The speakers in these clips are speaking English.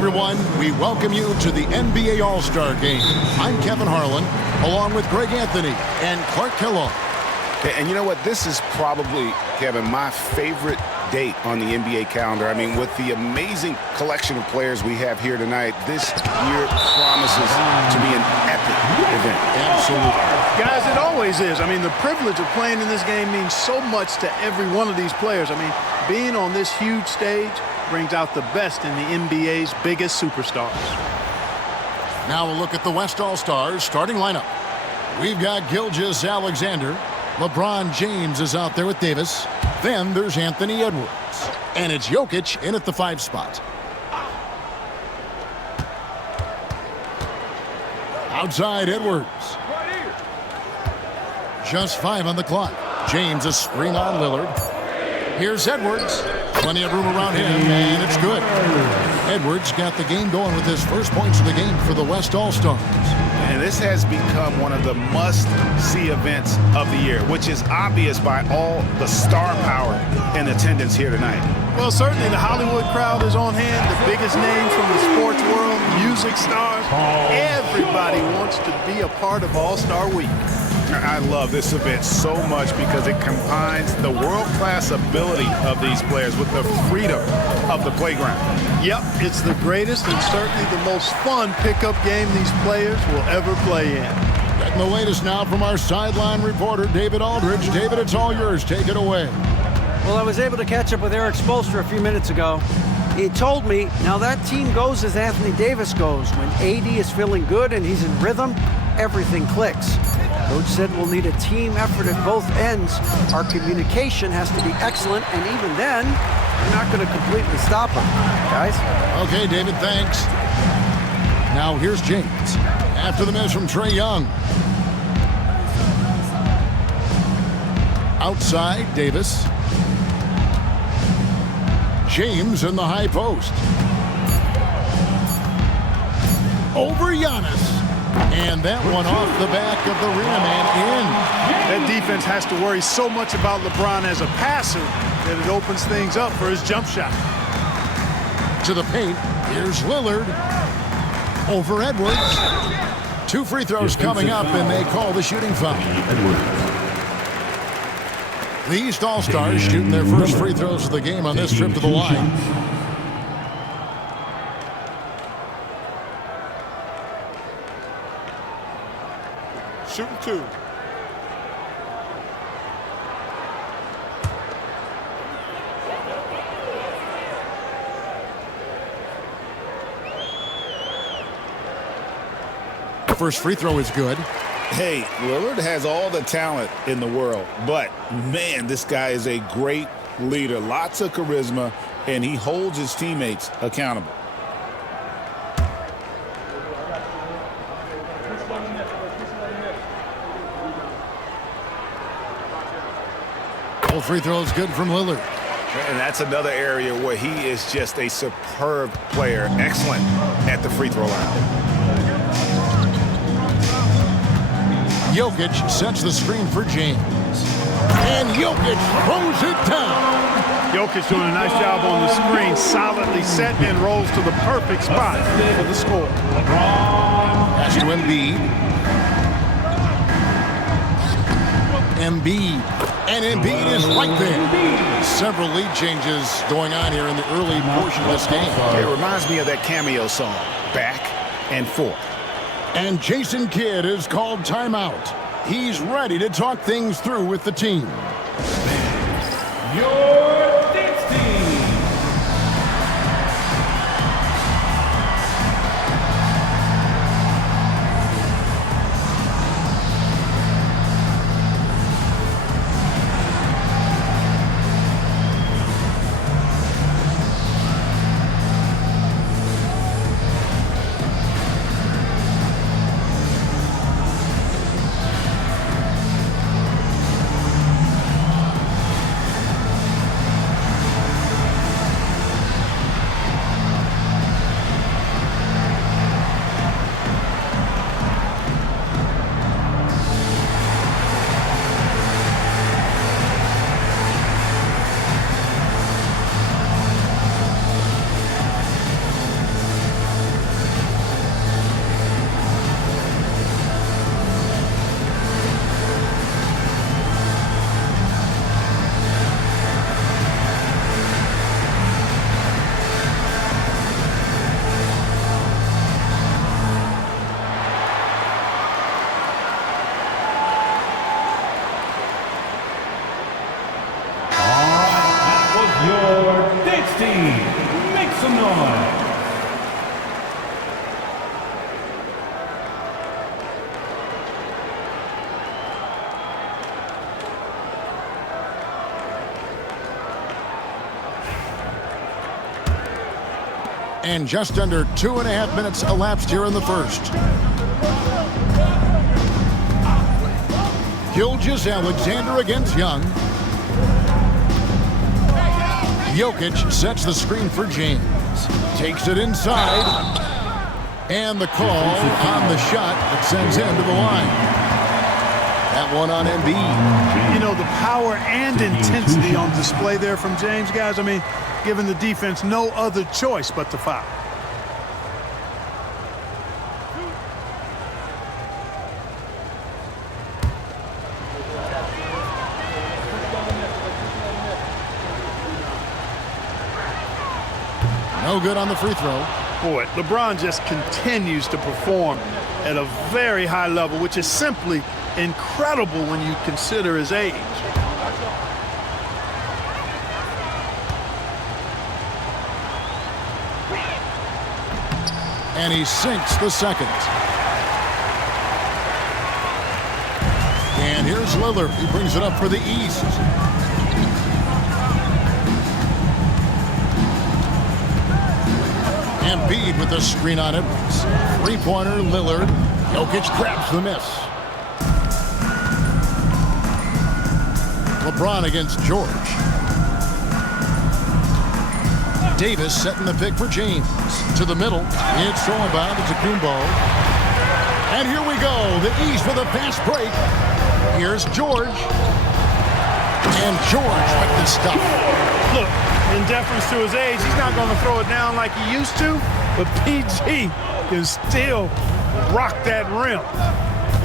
everyone. We welcome you to the NBA All-Star Game. I'm Kevin Harlan, along with Greg Anthony and Clark Kellogg. And you know what? This is probably, Kevin, my favorite date on the NBA calendar. I mean, with the amazing collection of players we have here tonight, this year promises to be an epic event. Absolutely. Guys, it always is. I mean, the privilege of playing in this game means so much to every one of these players. I mean, being on this huge stage brings out the best in the NBA's biggest superstars. Now a look at the West All-Stars starting lineup. We've got Gilgeous-Alexander. LeBron James is out there with Davis. Then there's Anthony Edwards. And it's Jokic in at the 5 spot. Outside Edwards. Just 5 on the clock. James a screen on Lillard. Here's Edwards. Plenty of room around him, and it's good. Edwards got the game going with his first points of the game for the West All-Stars. And this has become one of the must-see events of the year, which is obvious by all the star power in attendance here tonight. Well, certainly the Hollywood crowd is on hand, the biggest names from the sports world, music stars. Everybody wants to be a part of All-Star Week. I love this event so much because it combines the world-class ability of these players with the freedom of the playground. Yep, it's the greatest and certainly the most fun pickup game these players will ever play in. Getting the latest now from our sideline reporter, David Aldridge. David, it's all yours. Take it away. Well, I was able to catch up with Eric Spoelstra a few minutes ago. He told me, now that team goes as Anthony Davis goes. When AD is feeling good and he's in rhythm, everything clicks. Coach said we'll need a team effort at both ends. Our communication has to be excellent, and even then, we're not going to completely stop them, guys. Okay, David, thanks. Now here's James. After the miss from Trae Young. Outside, Davis. James in the high post. Over Giannis. And that one off the back of the rim and in. That defense has to worry so much about LeBron as a passer that it opens things up for his jump shot. To the paint, here's Lillard. Over Edwards. 2 free throws coming up, and they call the shooting foul. The East All-Stars shooting their first free throws of the game on this trip to the line. Shooting 2. First free throw is good. Hey, Lillard has all the talent in the world, but, man, this guy is a great leader. Lots of charisma, and he holds his teammates accountable. All free throws good from Lillard. And that's another area where he is just a superb player. Excellent at the free throw line. Jokic sets the screen for James. And Jokic throws it down. Jokic doing a nice job on the screen, solidly set and rolls to the perfect spot for the score. Pass to Embiid. And Embiid is right there. Several lead changes going on here in the early portion of this game. It reminds me of that cameo song, Back and Forth. And Jason Kidd is called timeout. He's ready to talk things through with the team. Your next team. Make some noise. And just under 2.5 minutes elapsed here in the first. Gilgeous-Alexander against Young. Jokic sets the screen for James. Takes it inside. And the call on the shot that sends him to the line. That one on Embiid. You know, the power and intensity on display there from James, guys. I mean, giving the defense no other choice but to foul. No good on the free throw. Boy, LeBron just continues to perform at a very high level, which is simply incredible when you consider his age. And he sinks the second. And here's Lillard. He brings it up for the East. Embiid with the screen on Edwards. Three-pointer, Lillard. Jokic grabs the miss. LeBron against George. Davis setting the pick for James. To the middle. It's thrown by to Kumbo. And here we go. The East with a fast break. Here's George. And George with the stuff. Look, in deference to his age, he's not going to throw it down like he used to, but PG can still rock that rim.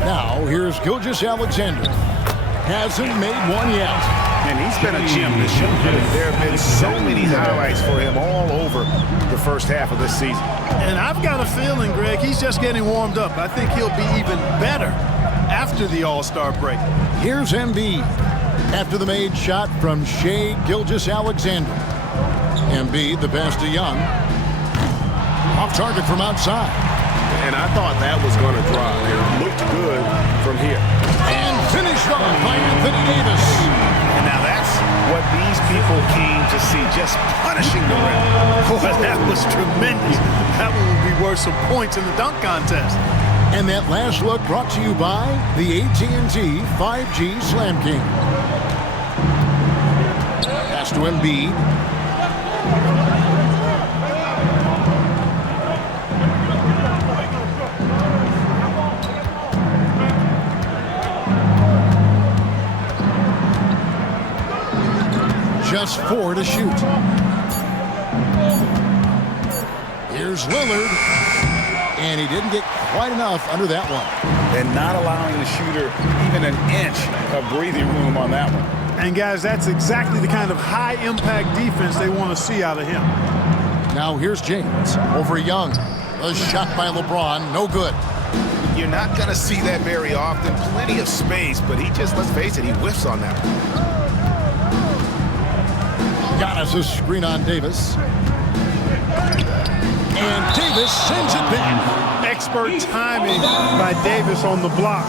Now, here's Gilgeous-Alexander. Hasn't made one yet. And he's been a gem this year. There have been so many highlights for him all over the first half of this season. And I've got a feeling, Greg, he's just getting warmed up. I think he'll be even better after the All-Star break. Here's Embiid. After the made shot from Shai Gilgeous-Alexander. Embiid, the pass to Young. Off target from outside. And I thought that was going to drop. It looked good from here. And finished off by Anthony Davis. And now that's what these people came to see, just punishing the rim. Boy, that was tremendous. That one will be worth some points in the dunk contest. And that last look brought to you by the AT&T 5G Slam King. Pass to Embiid. Just 4 to shoot. Here's Lillard. And he didn't get quite enough under that one. And not allowing the shooter even an inch of breathing room on that one. And, guys, that's exactly the kind of high-impact defense they want to see out of him. Now here's James over Young. A shot by LeBron, no good. You're not going to see that very often. Plenty of space, but he just, let's face it, he whiffs on that one. Giannis' screen on Davis. And Davis sends it back. Expert timing by Davis on the block.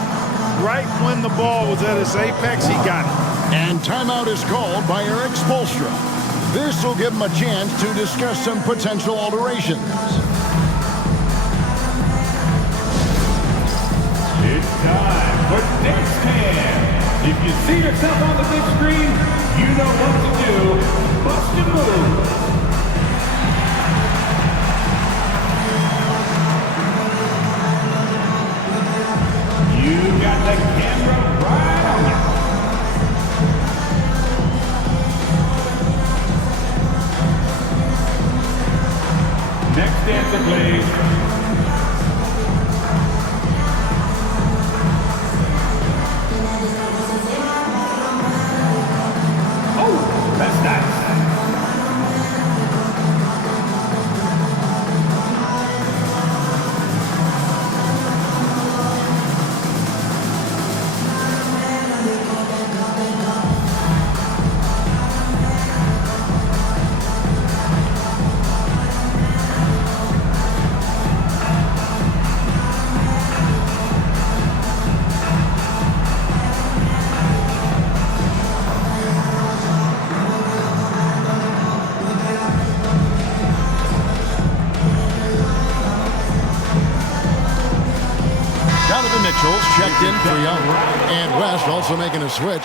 Right when the ball was at its apex, he got it. And timeout is called by Eric Spoelstra. This will give him a chance to discuss some potential alterations. It's time for next hand. If you see yourself on the big screen, you know what to do. Bust and move. You got the camera right on you. Next dancer, please. That's nice. checked in for Young. And West also making a switch.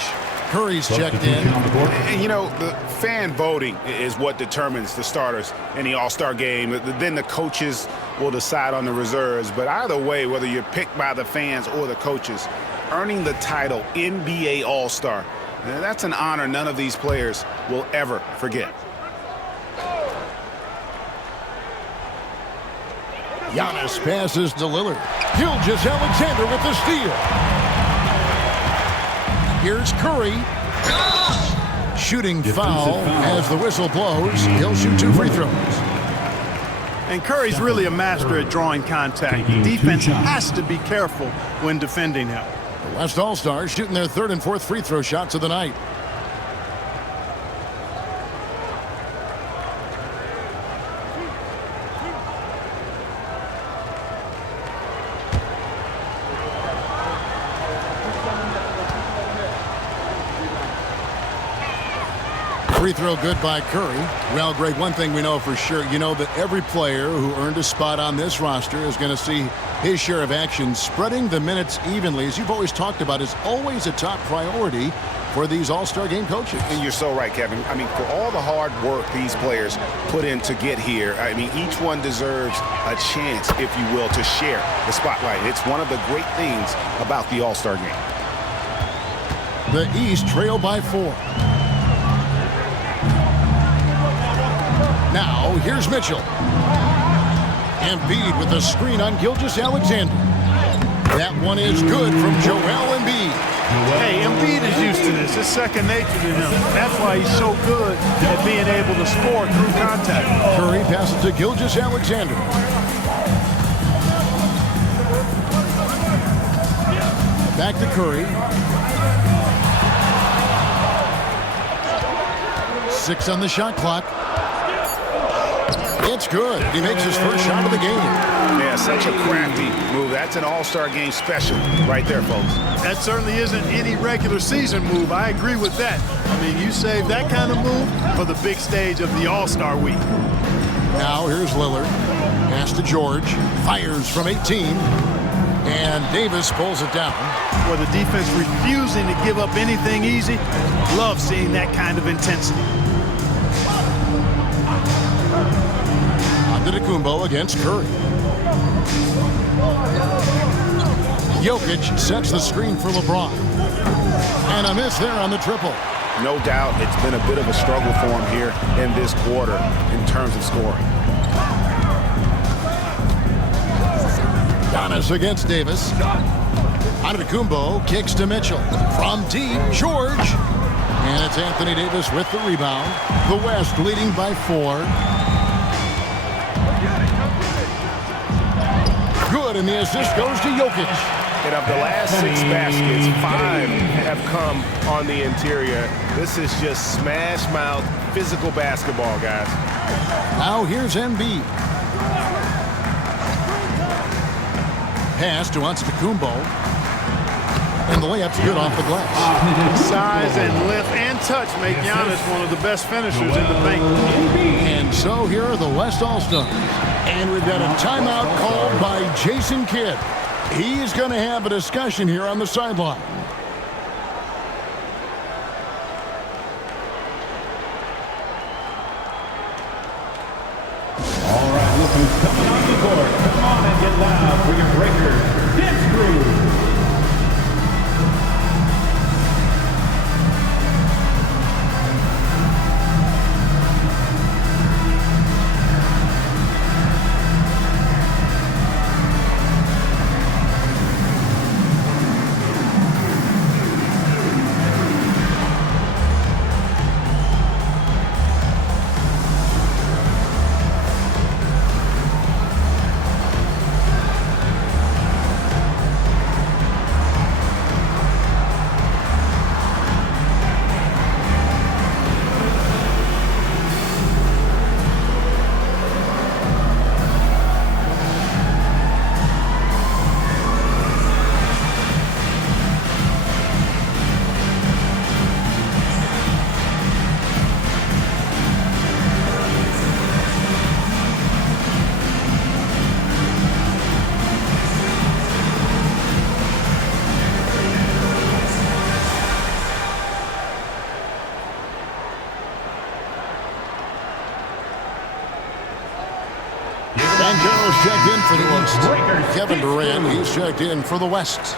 Curry's checked in. And, you know, the fan voting is what determines the starters in the All-Star game. Then the coaches will decide on the reserves. But either way, whether you're picked by the fans or the coaches, earning the title NBA All-Star, that's an honor none of these players will ever forget. Giannis passes to Lillard. Gilgeous-Alexander with the steal. Here's Curry. Shooting foul as the whistle blows. He'll shoot 2 free throws. And Curry's really a master at drawing contact. The defense has to be careful when defending him. The West All-Stars shooting their 3rd and 4th free throw shots of the night. Free throw good by Curry. Well, Greg, one thing we know for sure, you know that every player who earned a spot on this roster is going to see his share of action. Spreading the minutes evenly, as you've always talked about, is always a top priority for these All-Star game coaches. And you're so right, Kevin. I mean, for all the hard work these players put in to get here, I mean, each one deserves a chance, if you will, to share the spotlight. It's one of the great things about the All-Star game. The East trail by 4. Now, here's Mitchell. Embiid with the screen on Gilgeous-Alexander. That one is good from Joel Embiid. Hey, Embiid is used to this. It's second nature to him. That's why he's so good at being able to score through contact. Curry passes to Gilgeous-Alexander. Back to Curry. 6 on the shot clock. It's good. He makes his first shot of the game. Yeah, such a crafty move. That's an All-Star game special right there, folks. That certainly isn't any regular season move. I agree with that. I mean, you save that kind of move for the big stage of the All-Star week. Now here's Lillard. Pass to George. Fires from 18. And Davis pulls it down. Well, the defense refusing to give up anything easy. Love seeing that kind of intensity. Antetokounmpo against Curry. Jokic sets the screen for LeBron. And a miss there on the triple. No doubt it's been a bit of a struggle for him here in this quarter in terms of scoring. Giannis against Davis. Antetokounmpo kicks to Mitchell. From deep, George. And it's Anthony Davis with the rebound. The West leading by 4. Good, and the assist goes to Jokic. And of the last 6 baskets, 5 have come on the interior. This is just smash mouth physical basketball, guys. Now here's Embiid. Pass to Antetokounmpo. And the layup's good off the glass. Size and length and touch make Giannis one of the best finishers in the paint. And so here are the West All-Stars. And we've got a timeout called by Jason Kidd. He's going to have a discussion here on the sideline. All right, look who's coming on the court. Come on and get loud for your breakers. Dance Crew. Banchero's checked in for the East. Kevin Durant, he's checked in for the West.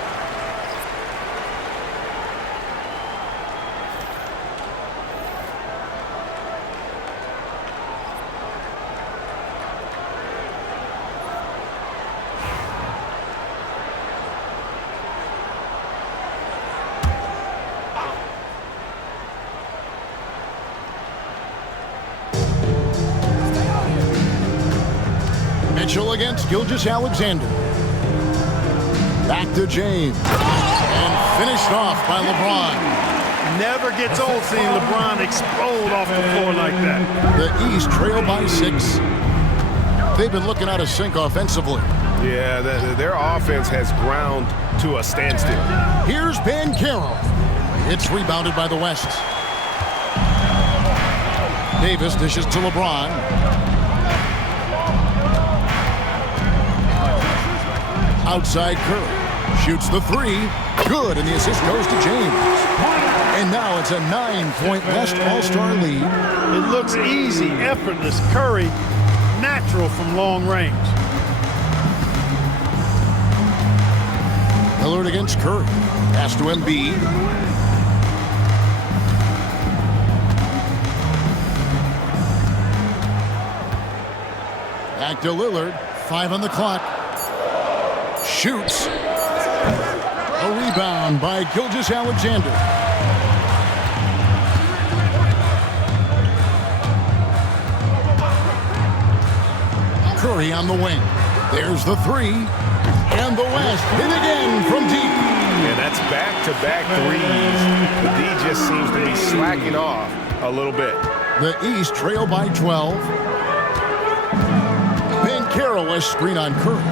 Mitchell against Gilgeous-Alexander. Back to James. And finished off by LeBron. Never gets old seeing LeBron explode off the floor like that. The East trail by 6. They've been looking out of sync offensively. Yeah, their offense has ground to a standstill. Here's Banchero. It's rebounded by the West. Davis dishes to LeBron. Outside Curry. Shoots the 3. Good, and the assist goes to James. And now it's a 9-point West All-Star lead. It looks easy, effortless. Curry, natural from long range. Lillard against Curry. Pass to Embiid. Back to Lillard. 5 on the clock. Shoots. A rebound by Gilgeous-Alexander. Curry on the wing. There's the 3. And the West hit again from deep. And that's back-to-back threes. The D just seems to be slacking off a little bit. The East trail by 12. Banchero, a screen on Curry.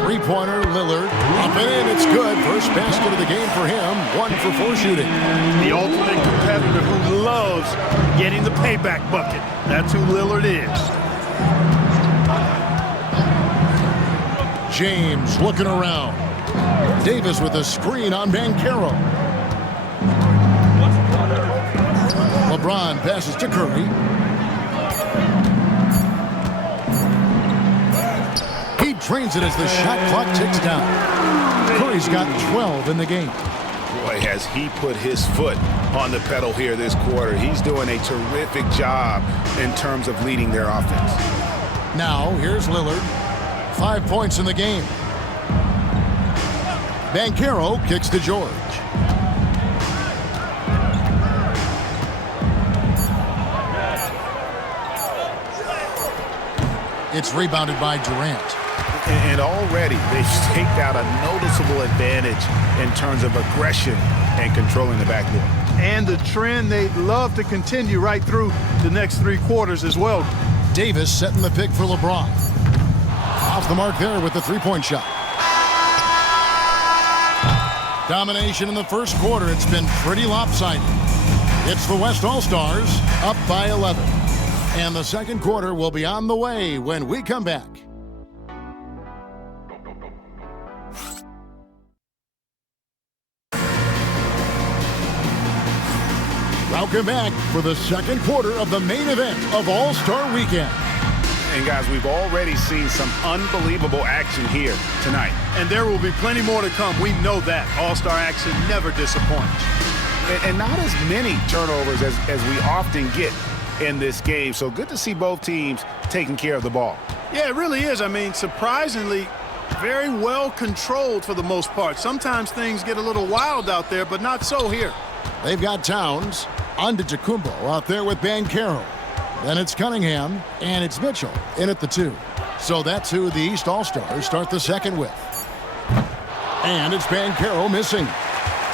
Three-pointer, Lillard. Up and in, it's good. First basket of the game for him. 1 for 4 shooting. The ultimate competitor who loves getting the payback bucket. That's who Lillard is. James looking around. Davis with a screen on Banchero. LeBron passes to Curry. He trains it as the shot clock ticks down. Curry's got 12 in the game. Boy, has he put his foot on the pedal here this quarter. He's doing a terrific job in terms of leading their offense. Now, here's Lillard. 5 points in the game. Banchero kicks to George. It's rebounded by Durant. And already they've staked out a noticeable advantage in terms of aggression and controlling the backboard. And the trend they'd love to continue right through the next 3 quarters as well. Davis setting the pick for LeBron. Off the mark there with the 3-point shot. Domination in the first quarter. It's been pretty lopsided. It's the West All-Stars up by 11. And the second quarter will be on the way when we come back. Welcome back for the second quarter of the main event of All-Star Weekend. And guys, we've already seen some unbelievable action here tonight. And there will be plenty more to come. We know that. All-Star action never disappoints. And not as many turnovers as we often get in this game. So good to see both teams taking care of the ball. Yeah, it really is. I mean, surprisingly, very well controlled for the most part. Sometimes things get a little wild out there, but not so here. They've got Towns, Antetokounmpo out there with Banchero. Then it's Cunningham, and it's Mitchell in at the 2. So that's who the East All-Stars start the second with. And it's Banchero missing.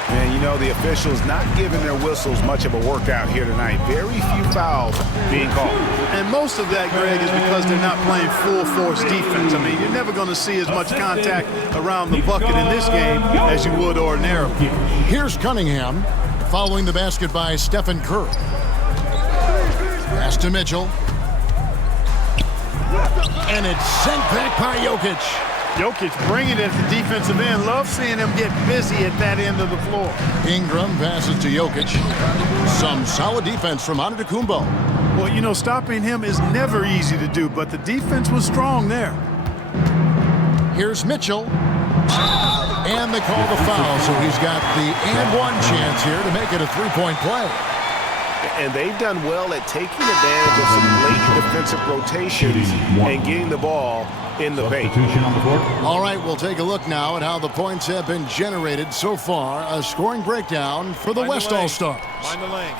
And you know, the officials not giving their whistles much of a workout here tonight. Very few fouls being called. And most of that, Greg, is because they're not playing full-force defense. I mean, you're never going to see as much contact around the bucket in this game as you would ordinarily. Here's Cunningham following the basket by Stephen Curry. Pass to Mitchell. And it's sent back by Jokic. Jokic bringing it at the defensive end. Love seeing him get busy at that end of the floor. Ingram passes to Jokic. Some solid defense from Antetokounmpo. Well, you know, stopping him is never easy to do, but the defense was strong there. Here's Mitchell. And they call the foul, so he's got the and one chance here to make it a three-point play. And they've done well at taking advantage of some late defensive rotations and getting the ball in the paint. All right, we'll take a look now at how the points have been generated so far. A scoring breakdown for the West All-Stars.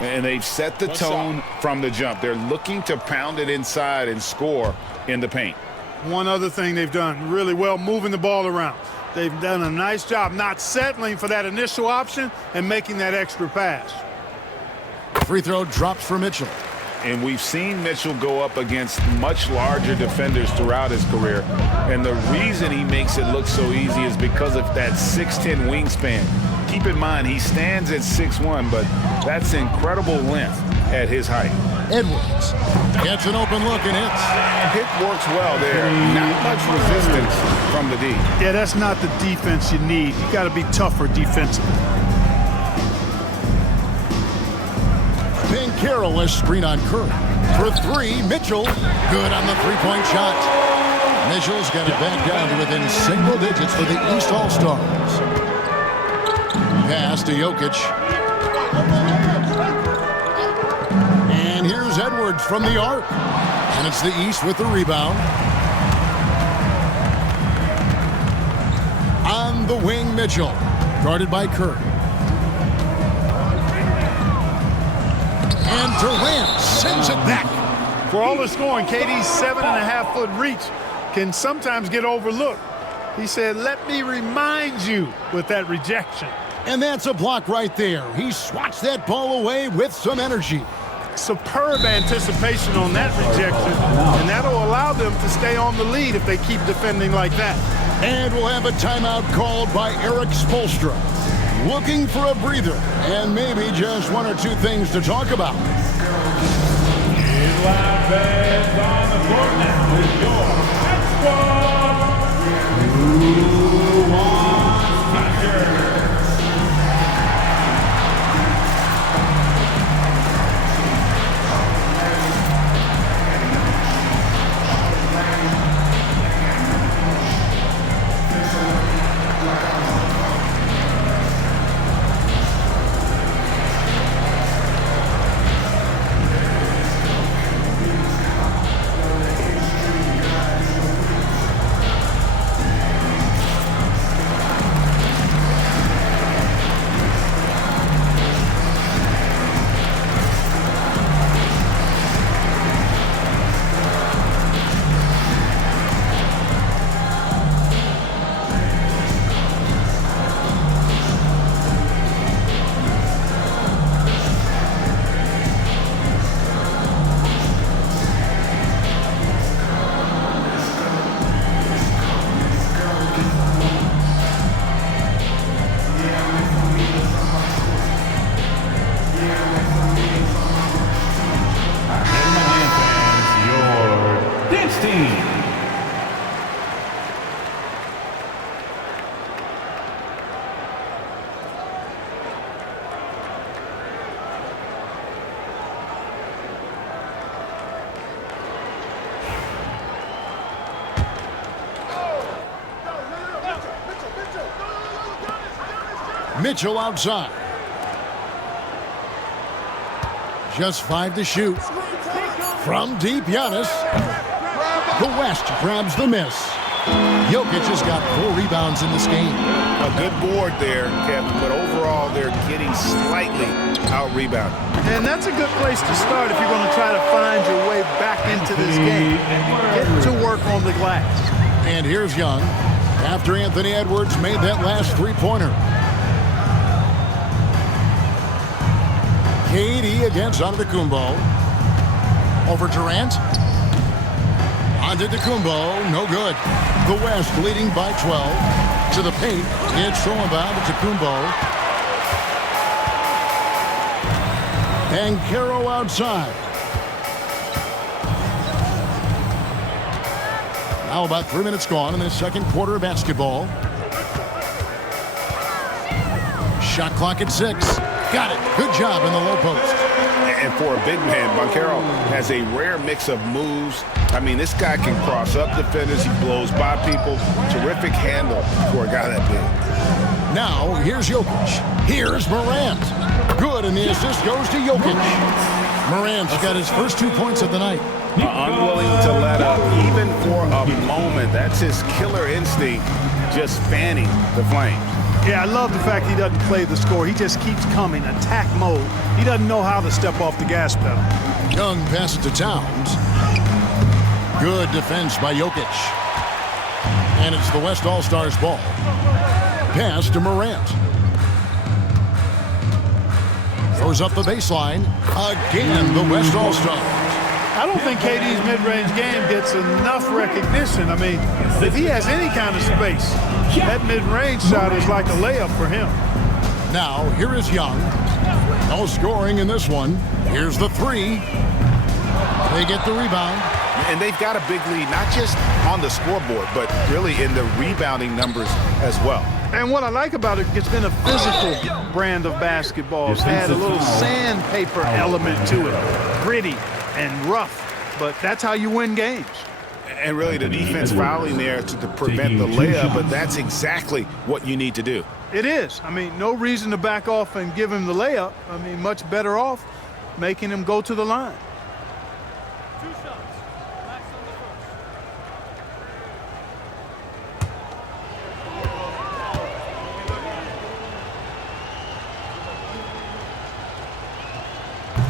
And they've set the tone from the jump. They're looking to pound it inside and score in the paint. One other thing they've done really well, moving the ball around. They've done a nice job not settling for that initial option and making that extra pass. Free throw drops for Mitchell. And we've seen Mitchell go up against much larger defenders throughout his career. And the reason he makes it look so easy is because of that 6'10" wingspan. Keep in mind, he stands at 6'1", but that's incredible length at his height. Edwards gets an open look and hits. Hit works well there. Not much resistance from the D. Yeah, that's not the defense you need. You got to be tougher defensively. Carroll has screen on Curry. For three, Mitchell. Good on the three-point shot. Mitchell's got it back down to within single digits for the East All-Stars. Pass to Jokic. And here's Edwards from the arc. And it's the East with the rebound. On the wing, Mitchell. Guarded by Curry. And Durant sends it back. For all the scoring, KD's 7.5-foot reach can sometimes get overlooked. He said, let me remind you with that rejection. And that's a block right there. He swats that ball away with some energy. Superb anticipation on that rejection, and that'll allow them to stay on the lead if they keep defending like that. And we'll have a timeout called by Eric Spoelstra. Looking for a breather and maybe just one or two things to talk about. Live fans on the court now with your expert, Who Wants Toucher? Mitchell outside. Just 5 to shoot. From deep, Giannis. The West grabs the miss. Jokic has got 4 rebounds in this game. A good board there, Kevin, but overall they're getting slightly out-rebounded. And that's a good place to start if you're going to try to find your way back into this game. Get to work on the glass. And here's Young after Anthony Edwards made that last three-pointer. KD against Antetokounmpo. Over Durant. Antetokounmpo, no good. The West leading by 12. To the paint, it's thrown by Antetokounmpo. And Caro outside. Now about 3 minutes gone in the second quarter of basketball. Shot clock at 6. Got it. Good job in the low post. And for a big man, Banchero has a rare mix of moves. I mean, this guy can cross up defenders. He blows by people. Terrific handle for a guy that big. Now, here's Jokic. Here's Morant. Good, and the assist goes to Jokic. Morant's got his first 2 points of the night. Unwilling to let up even for a moment. That's his killer instinct, just fanning the flames. Yeah, I love the fact he doesn't play the score. He just keeps coming, attack mode. He doesn't know how to step off the gas pedal. Young passes to Towns. Good defense by Jokic. And it's the West All-Stars ball. Pass to Morant. Throws up the baseline. Again, the West All-Stars. I don't think KD's mid-range game gets enough recognition. I mean, if he has any kind of space, that mid-range shot is like a layup for him. Now, here is Young. No scoring in this one. Here's the three. They get the rebound. And they've got a big lead, not just on the scoreboard, but really in the rebounding numbers as well. And what I like about it, it's been a physical brand of basketball. It's had a little sandpaper element to it. Gritty and rough, but that's how you win games. And really the defense fouling there to prevent the layup, but that's exactly what you need to do. It is. I mean, no reason to back off and give him the layup. I mean, much better off making him go to the line.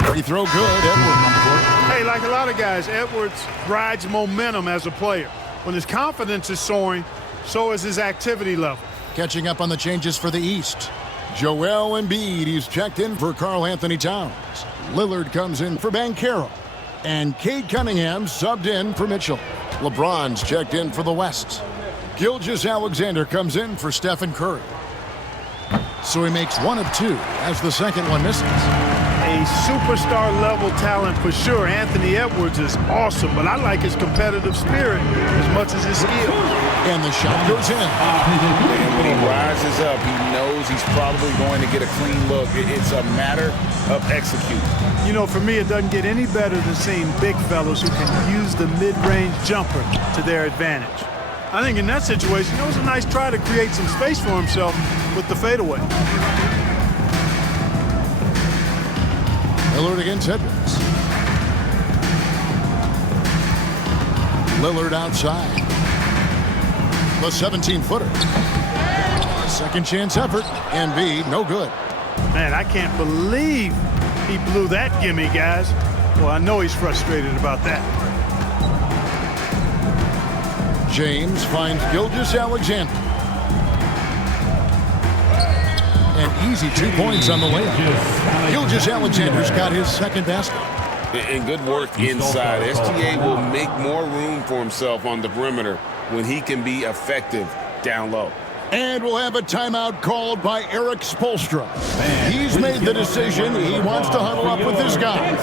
Free throw good, Edwards. Hey, like a lot of guys, Edwards rides momentum as a player. When his confidence is soaring, so is his activity level. Catching up on the changes for the East. Joel Embiid, he's checked in for Karl Anthony Towns. Lillard comes in for Banchero. And Cade Cunningham subbed in for Mitchell. LeBron's checked in for the West. Gilgeous-Alexander comes in for Stephen Curry. So he makes 1 of 2 as the second one misses. A superstar-level talent for sure. Anthony Edwards is awesome, but I like his competitive spirit as much as his skill. And the shot goes in. And when he rises up, he knows he's probably going to get a clean look. It's a matter of executing. You know, for me, it doesn't get any better than seeing big fellas who can use the mid-range jumper to their advantage. I think in that situation, it was a nice try to create some space for himself with the fadeaway. Lillard against Edwards. Lillard outside. The 17-footer. Second chance effort. Embiid, no good. Man, I can't believe he blew that gimme, guys. Well, I know he's frustrated about that. James finds Gilgeous-Alexander. An easy 2 points on the layup. Gilgeous-Alexander's got his second basket. And good work inside. SGA will make more room for himself on the perimeter when he can be effective down low. And we'll have a timeout called by Eric Spoelstra. He's made the decision. He wants to huddle up with his guys.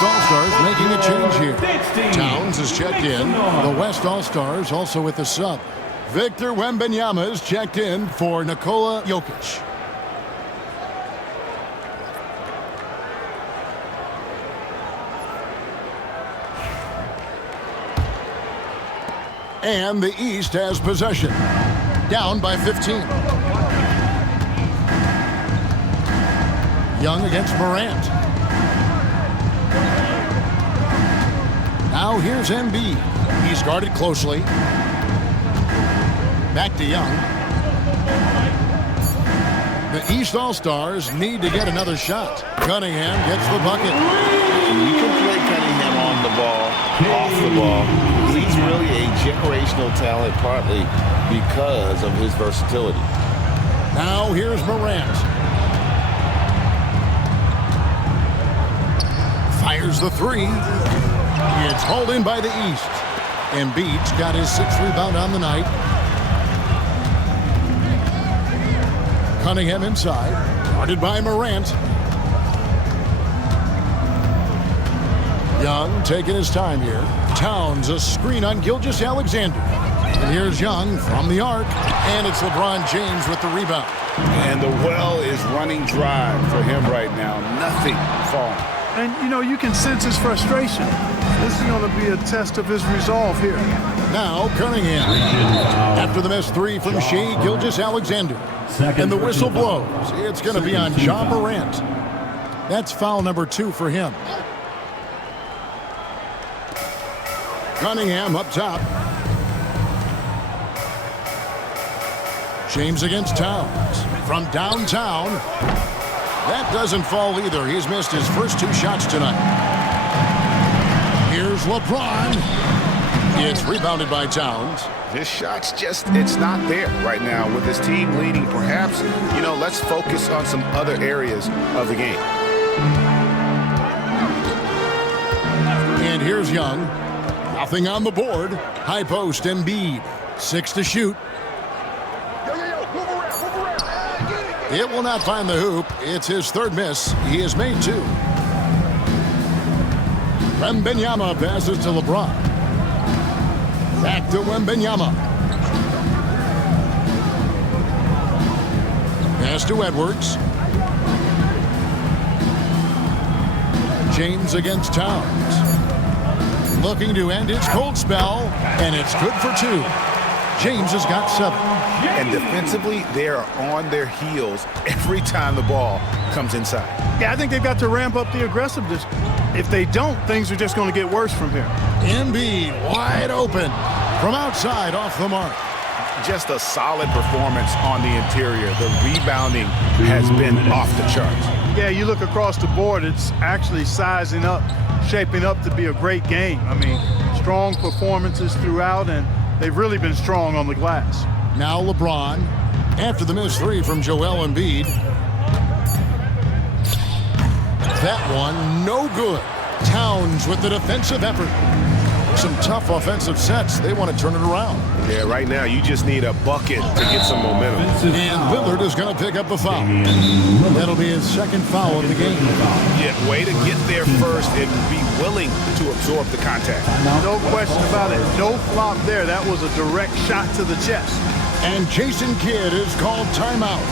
All-Stars making a change here. Towns is checked in. The West All-Stars also with the sub. Victor Wembanyama is checked in for Nikola Jokic. And the East has possession. Down by 15. Young against Morant. Now here's Embiid. He's guarded closely. Back to Young. The East All-Stars need to get another shot. Cunningham gets the bucket. You can play Cunningham on the ball, off the ball. He's really a generational talent, partly because of his versatility. Now here's Morant. Fires the three. It's hauled in by the East. Embiid's got his 6th rebound on the night. Cunningham inside. Guarded by Morant. Young taking his time here. Towns a screen on Gilgeous-Alexander. And here's Young from the arc. And it's LeBron James with the rebound. And the well is running dry for him right now. Nothing falling. And, you know, you can sense his frustration. This is going to be a test of his resolve here. Now Cunningham. After the missed three from Shai Gilgeous-Alexander. And the whistle blows. It's going to be on Ja Morant. That's foul number 2 for him. Cunningham up top. James against Towns. From downtown. That doesn't fall either. He's missed his first 2 shots tonight. Here's LeBron. It's rebounded by Towns. His shot's just, it's not there right now with his team leading. Perhaps, you know, let's focus on some other areas of the game. And here's Young. Nothing on the board. High post, Embiid. 6 to shoot. It will not find the hoop. It's his 3rd miss. He has made 2. Wembanyama passes to LeBron. Back to Wembanyama. Pass to Edwards. James against Towns. Looking to end his cold spell, and it's good for 2. James has got 7. And defensively, they are on their heels every time the ball comes inside. Yeah, I think they've got to ramp up the aggressiveness. If they don't, things are just going to get worse from here. Embiid wide open from outside off the mark. Just a solid performance on the interior. The rebounding has been off the charts. Yeah, you look across the board, it's actually sizing up, shaping up to be a great game. I mean, strong performances throughout, and they've really been strong on the glass. Now LeBron, after the missed 3 from Joel Embiid. That one, no good. Towns with the defensive effort. Some tough offensive sets. They want to turn it around. Yeah, right now you just need a bucket to get some momentum. And Lillard is going to pick up the foul. That'll be his 2nd foul of the game. Yeah, way to get there first and be willing to absorb the contact. No question about it. No flop there. That was a direct shot to the chest. And Jason Kidd is called timeout.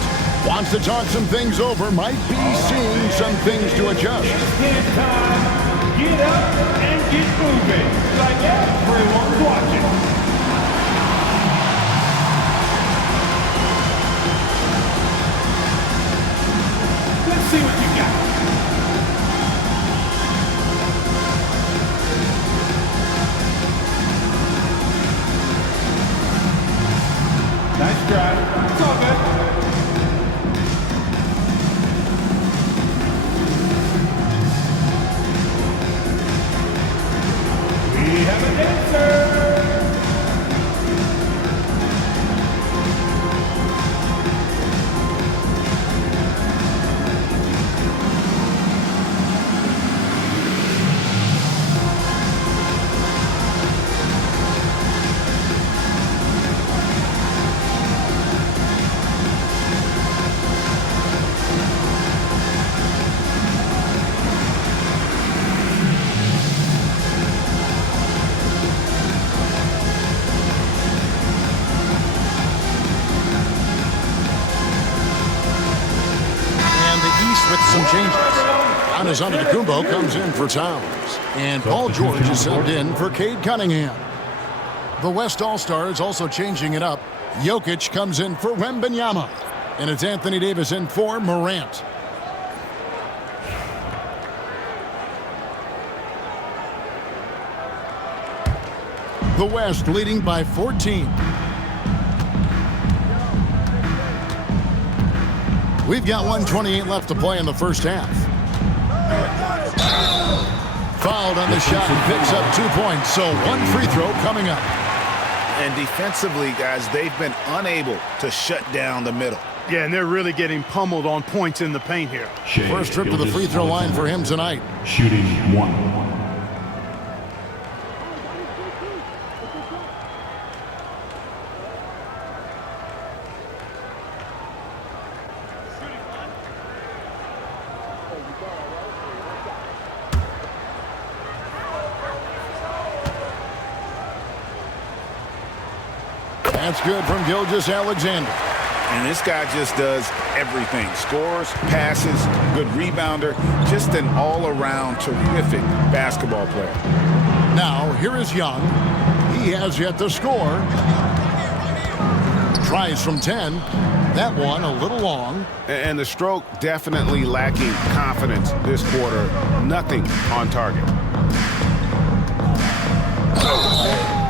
Wants to talk some things over. Might be seeing some things to adjust. It's time. Get up and get moving like everyone's watching. Let's see what you got. Nice drive. It's all good. We have a dancer. With some changes. Giannis Antetokounmpo comes in for Towns. And Paul George is subbed in for Cade Cunningham. The West All-Stars also changing it up. Jokic comes in for Wembanyama. And it's Anthony Davis in for Morant. The West leading by 14. We've got 1:28 left to play in the first half. Fouled on the shot and picks up 2 points, so one free throw coming up. And defensively, guys, they've been unable to shut down the middle. Yeah, and they're really getting pummeled on points in the paint here. First trip to the free throw line for him tonight. Shooting 1. That's good from Gilgeous-Alexander. And this guy just does everything. Scores, passes, good rebounder, just an all-around terrific basketball player. Now, here is Young. He has yet to score. Tries from 10. That one a little long. And the stroke definitely lacking confidence this quarter. Nothing on target.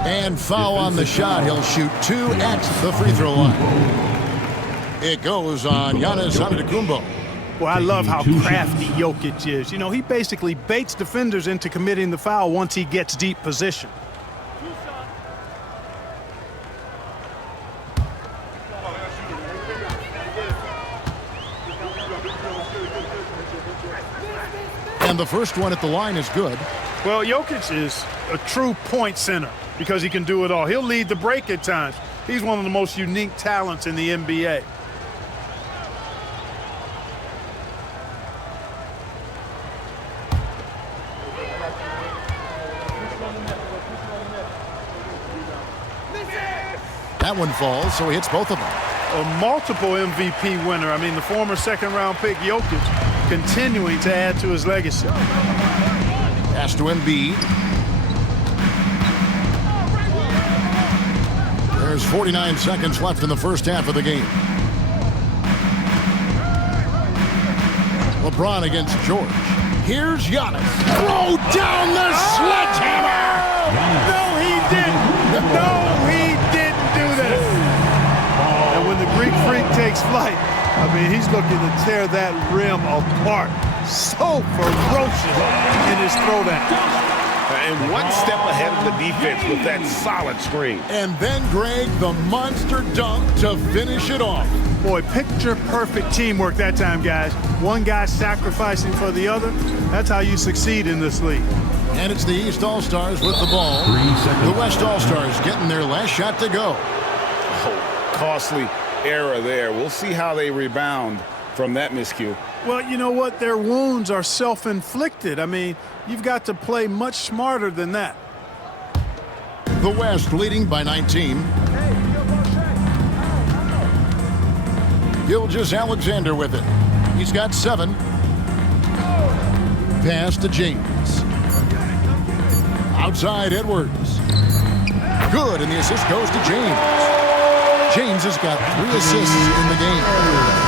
And foul on the shot. He'll shoot 2 at the free throw line. It goes on Giannis Antetokounmpo. Well, I love how crafty Jokic is. You know, he basically baits defenders into committing the foul once he gets deep position. And the first one at the line is good. Well, Jokic is a true point center because he can do it all. He'll lead the break at times. He's one of the most unique talents in the NBA. That one falls, so he hits both of them. A multiple MVP winner. I mean, the former second-round pick Jokic continuing to add to his legacy. Pass to Embiid. There's 49 seconds left in the first half of the game. LeBron against George. Here's Giannis. Throw down the sledgehammer! No, he didn't. No, he didn't do this. And when the Greek Freak takes flight, I mean, he's looking to tear that rim apart. So ferocious in his throwdown. And one step ahead of the defense with that solid screen. And then, Greg, the monster dunk to finish it off. Boy, picture-perfect teamwork that time, guys. One guy sacrificing for the other. That's how you succeed in this league. And it's the East All-Stars with the ball. The West All-Stars getting their last shot to go. Oh, costly error there. We'll see how they rebound from that miscue. Well, you know what? Their wounds are self-inflicted. I mean, you've got to play much smarter than that. The West leading by 19. Gilgeous-Alexander with it. He's got 7. Pass to James. Outside Edwards. Good, and the assist goes to James. James has got 3 assists in the game.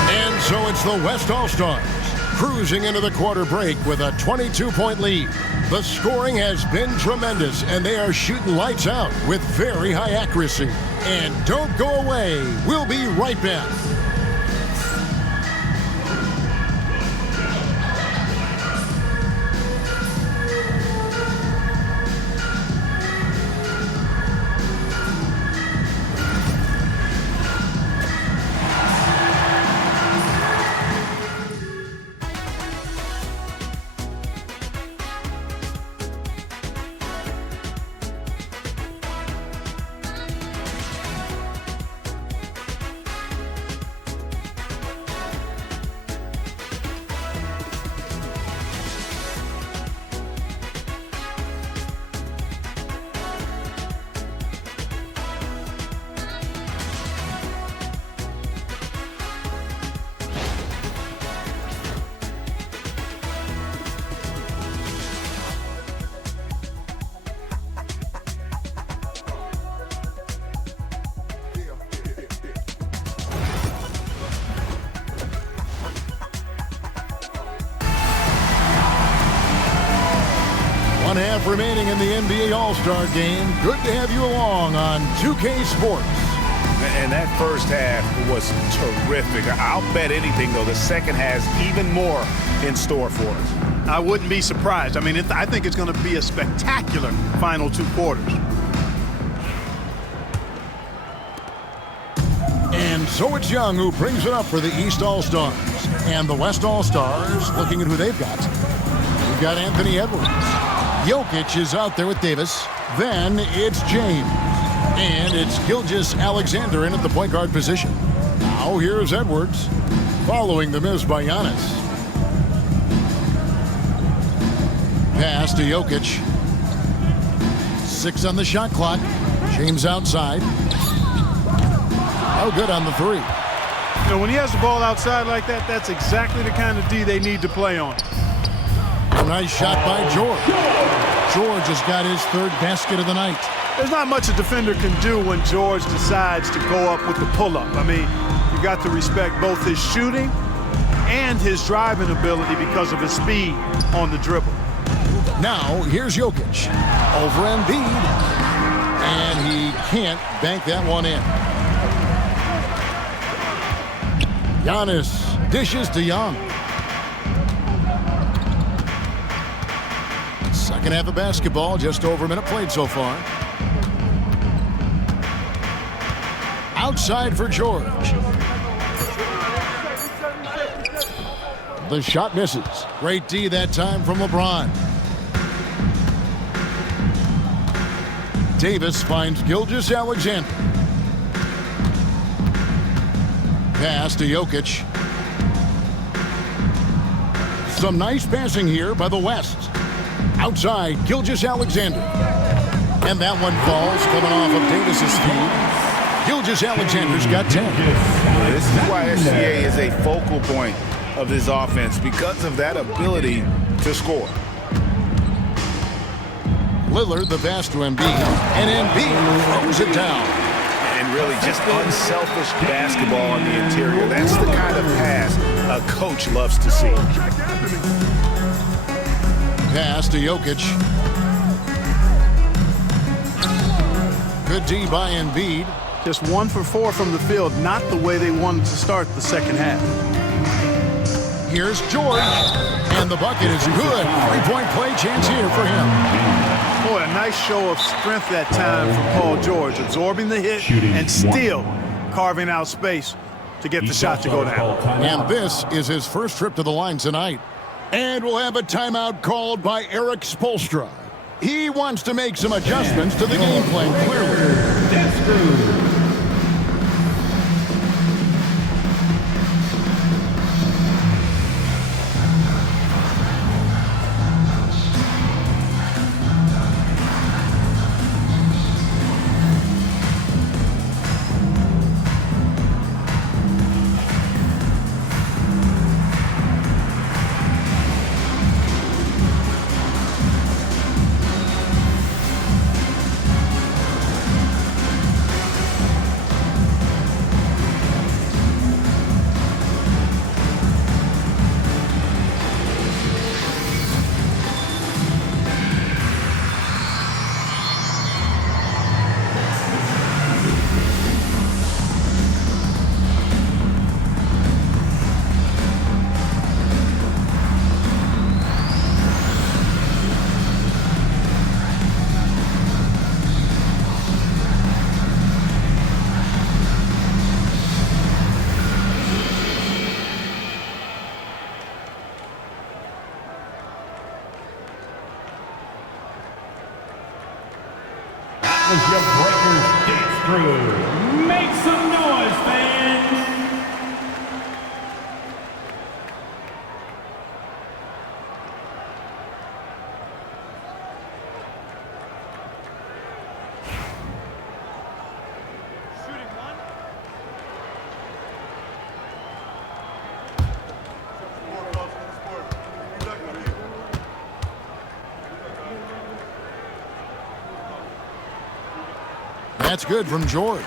And so it's the West All-Stars cruising into the quarter break with a 22-point lead. The scoring has been tremendous, and they are shooting lights out with very high accuracy. And don't go away. We'll be right back. 1/2 remaining in the NBA All-Star game. Good to have you along on 2K Sports. And that first half was terrific. I'll bet anything, though, the second has even more in store for us. I wouldn't be surprised. I mean, I think it's going to be a spectacular final 2 quarters. And so it's Young who brings it up for the East All-Stars. And the West All-Stars, looking at who they've got. We've got Anthony Edwards. Jokic is out there with Davis. Then it's James. And it's Gilgeous-Alexander in at the point guard position. Now here's Edwards, following the miss by Giannis. Pass to Jokic. 6 on the shot clock. James outside. Oh, good on the 3. You know, when he has the ball outside like that, that's exactly the kind of D they need to play on. A nice shot by George. George has got his 3rd basket of the night. There's not much a defender can do when George decides to go up with the pull-up. I mean, you got to respect both his shooting and his driving ability because of his speed on the dribble. Now, here's Jokic. Over Embiid. And he can't bank that one in. Giannis dishes to Young. Second half of basketball, just over a minute played so far. Outside for George. The shot misses. Great D that time from LeBron. Davis finds Gilgeous-Alexander. Pass to Jokic. Some nice passing here by the West. Outside, Gilgeous-Alexander. And that one falls, coming off of Davis's feet. Gilgeous-Alexander's got 10. This is why SGA is a focal point of this offense, because of that ability to score. Lillard, the pass to Embiid. And Embiid throws it down. And really just unselfish basketball on the interior. That's the kind of pass a coach loves to see. Pass to Jokic. Good D by Embiid. Just 1 for 4 from the field, not the way they wanted to start the second half. Here's George. And the bucket is good. 3-point play chance here for him. Boy, a nice show of strength that time from Paul George, absorbing the hit and still carving out space to get the shot to go down. And this is his first trip to the line tonight. And we'll have a timeout called by Eric Spoelstra. He wants to make some adjustments to the game plan, clearly. As your breakers dance through. Make some noise, fans! Shooting one. That's good from George.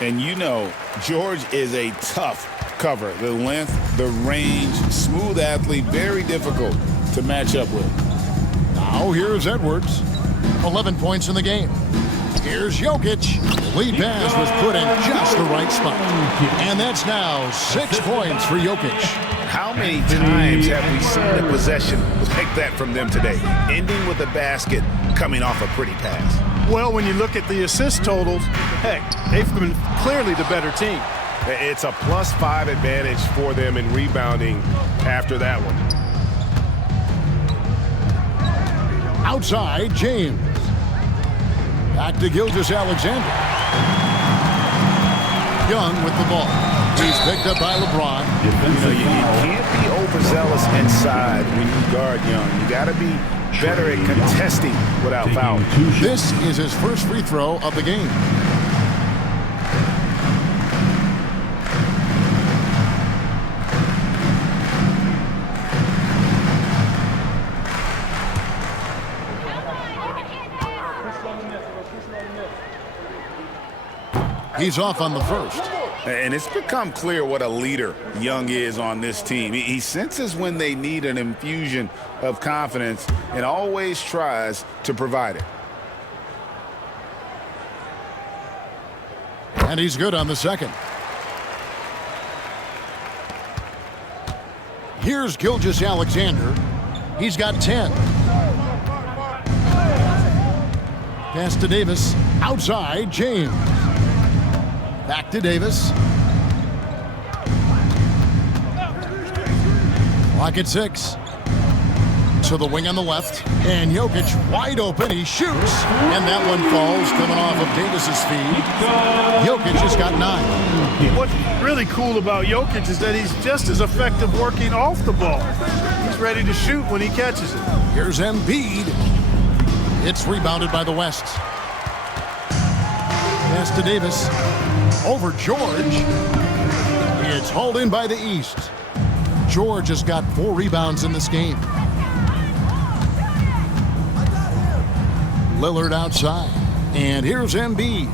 And you know, George is a tough cover. The length, the range, smooth athlete, very difficult to match up with. Now here's Edwards. 11 points in the game. Here's Jokic. The lead pass was put in just the right spot. And that's now 6 points for Jokic. How many times have we seen a possession like that from them today? Ending with a basket, coming off a pretty pass. Well, when you look at the assist totals, heck, they've been clearly the better team. It's a +5 advantage for them in rebounding after that one. Outside, James. Back to Gilgeous-Alexander. Young with the ball. He's picked up by LeBron. You can't be overzealous inside when you guard Young. You got to be better at contesting without fouling. This is his first free throw of the game. He's off on the first. And it's become clear what a leader Young is on this team. He senses when they need an infusion of confidence and always tries to provide it. And he's good on the second. Here's Gilgeous-Alexander. He's got 10. Pass to Davis. Outside, James. Back to Davis. Clock at 6. To the wing on the left. And Jokic wide open. He shoots. And that one falls coming off of Davis's feed. Jokic has got 9. What's really cool about Jokic is that he's just as effective working off the ball. He's ready to shoot when he catches it. Here's Embiid. It's rebounded by the West. Pass to Davis. Over George. It's hauled in by the East. George has got 4 rebounds in this game. Lillard outside. And here's Embiid.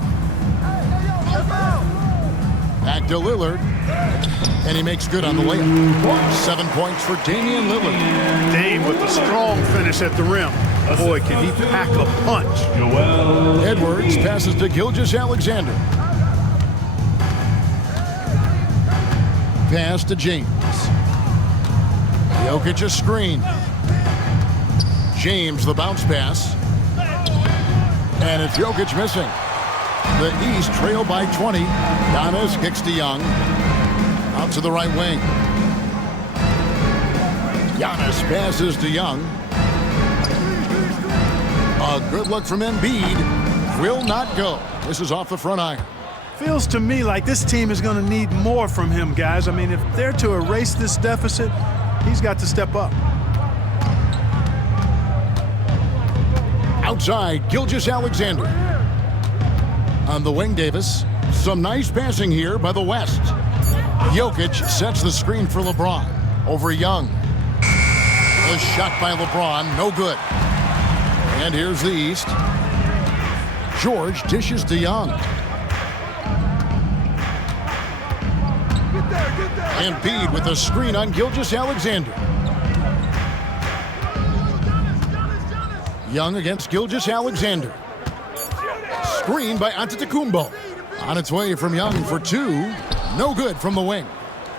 Back to Lillard. And he makes good on the layup. 7 points for Damian Lillard. Dame with a strong finish at the rim. Boy, can he pack a punch. Edwards passes to Gilgeous-Alexander. Pass to James. Jokic a screen. James the bounce pass. And it's Jokic missing. The East trail by 20. Giannis kicks to Young. Out to the right wing. Giannis passes to Young. A good look from Embiid. Will not go. This is off the front iron. Feels to me like this team is going to need more from him, guys. I mean, if they're to erase this deficit, he's got to step up. Outside, Gilgeous-Alexander. On the wing, Davis. Some nice passing here by the West. Jokic sets the screen for LeBron. Over Young. A shot by LeBron, no good. And here's the East. George dishes to Young. Embiid with a screen on Gilgeous-Alexander. Young against Gilgeous-Alexander. Screen by Antetokounmpo. On its way from Young for 2. No good from the wing.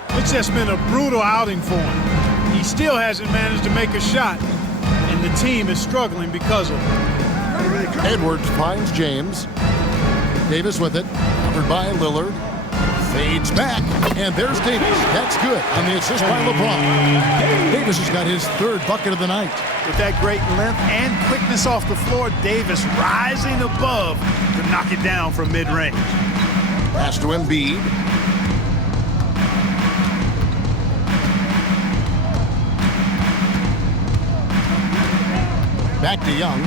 It's just been a brutal outing for him. He still hasn't managed to make a shot, and the team is struggling because of it. Edwards finds James. Davis with it. Covered by Lillard. Fades back, and there's Davis. That's good on the assist by LeBron. Davis has got his 3rd bucket of the night. With that great length and quickness off the floor, Davis rising above to knock it down from mid-range. Pass to Embiid. Back to Young.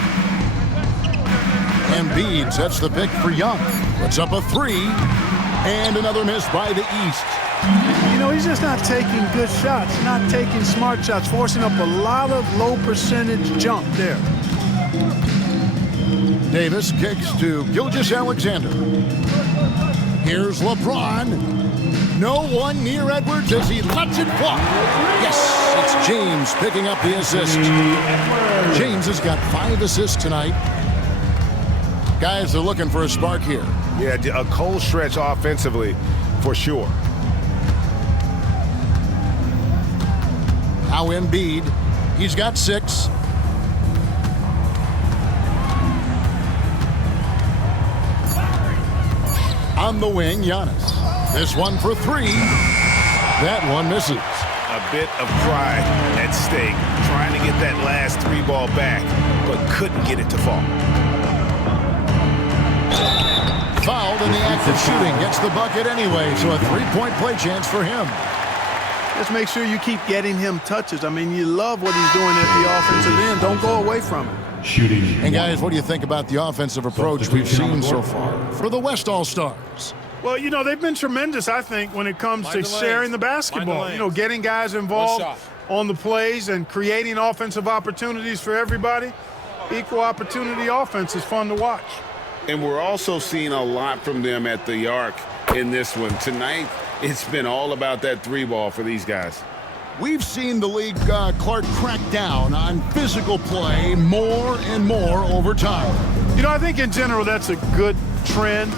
Embiid sets the pick for Young. Puts up a 3. And another miss by the East. You know, he's just not taking good shots, not taking smart shots, forcing up a lot of low percentage jump there. Davis kicks to Gilgeous-Alexander. Here's LeBron. No one near Edwards as he lets it fly. Yes, it's James picking up the assist. James has got 5 assists tonight. Guys are looking for a spark here. Yeah, a cold stretch offensively for sure. Now Embiid, he's got 6. On the wing, Giannis. This one for 3. That one misses. A bit of pride at stake, trying to get that last 3 ball back, but couldn't get it to fall. Fouled in the act of shooting. Gets the bucket anyway, so a 3-point play chance for him. Just make sure you keep getting him touches. I mean, you love what he's doing at the offensive end. Don't go away from it. Shooting. And guys, what do you think about the offensive approach we've seen so far for the West All-Stars? Well, you know, they've been tremendous, I think, when it comes to sharing the basketball. You know, getting guys involved on the plays and creating offensive opportunities for everybody. Equal opportunity offense is fun to watch. And we're also seeing a lot from them at the arc in this one. Tonight, it's been all about that 3 ball for these guys. We've seen the league, Clark, crack down on physical play more and more over time. You know, I think in general that's a good trend